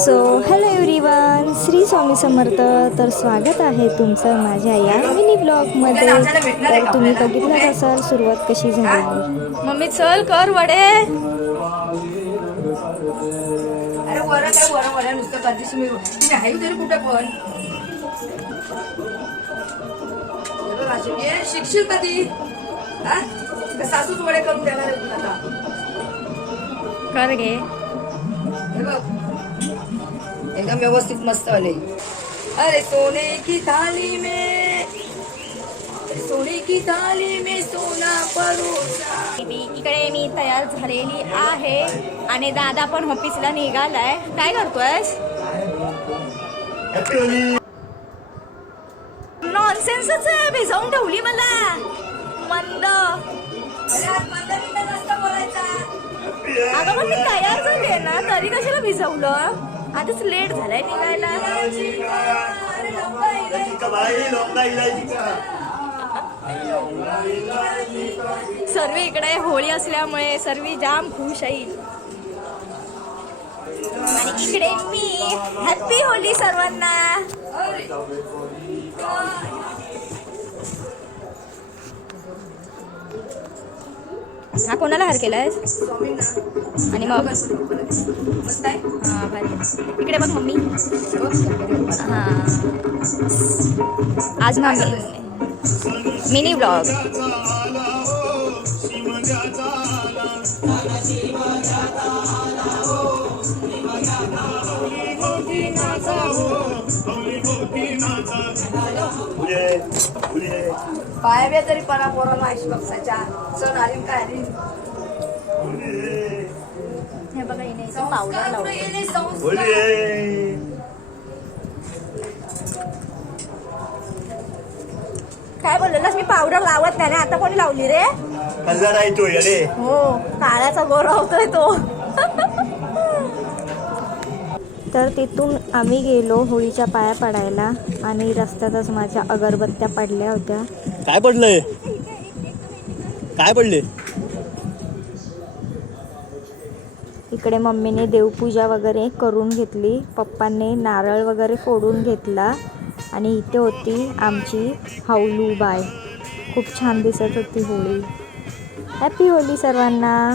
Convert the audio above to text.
So hello everyone, Shri Swami Samarth. तर स्वागत आहे तुमचं माझ्या या मिनी ब्लॉगमध्ये. तर तुम्ही बघितलंच असाल सुरुवात कशी झाली. मम्मी चल कर वडे. अरे वर काय वर वर नुसतं कधीच मी तुम्ही आहे तरी कुठे पण शिकशील कधी सासूच वडे करून देणार आहे तुला कर गे. हे बघ एकदम व्यवस्थित मस्त आले. अरे सोने की थाली में सोने की थाली में सोना परोसा. इकडे मी तयार झालेली आहे आणि दादा पण ऑफिसला निघालाय. काय करतोयस? नॉनसेन्सच आहे. भिजवून ठेवली मला मंद. अगं पण मी तयार झाले ना, तरी कशाला भिजवलं? आधीच लेट झालाय निघायला. सर्व इकडे होळी असल्यामुळे सर्व जाम खुश आहे. आणि इकडे मी हॅपी होली सर्वांना. हा कोणाला हार केलाय? आणि मग हा भारी. इकडे बघ मम्मी. हा आज ना मिनी ब्लॉग. पाया तरी परा पोराला आईश बक्षाच्या सण आली काय आली. हे बघा इने पावडर लावली. काय बोललेलास? मी पावडर लावत नाही. आता कोणी लावली रे? हो, काळाचा गोरा होतोय तो. तर तिथून आम्ही गेलो होळीच्या पाया पडायला आणि रस्त्यातच माझ्या अगरबत्त्या पडल्या होत्या. काय पडलंय? काय पडले? इकडे मम्मीने देवपूजा वगैरे करून घेतली, पप्पांनी नारळ वगैरे फोडून घेतला आणि इथे होती आमची हाऊलू बाय. खूप छान दिसत होती होळी. हॅपी होली सर्वांना.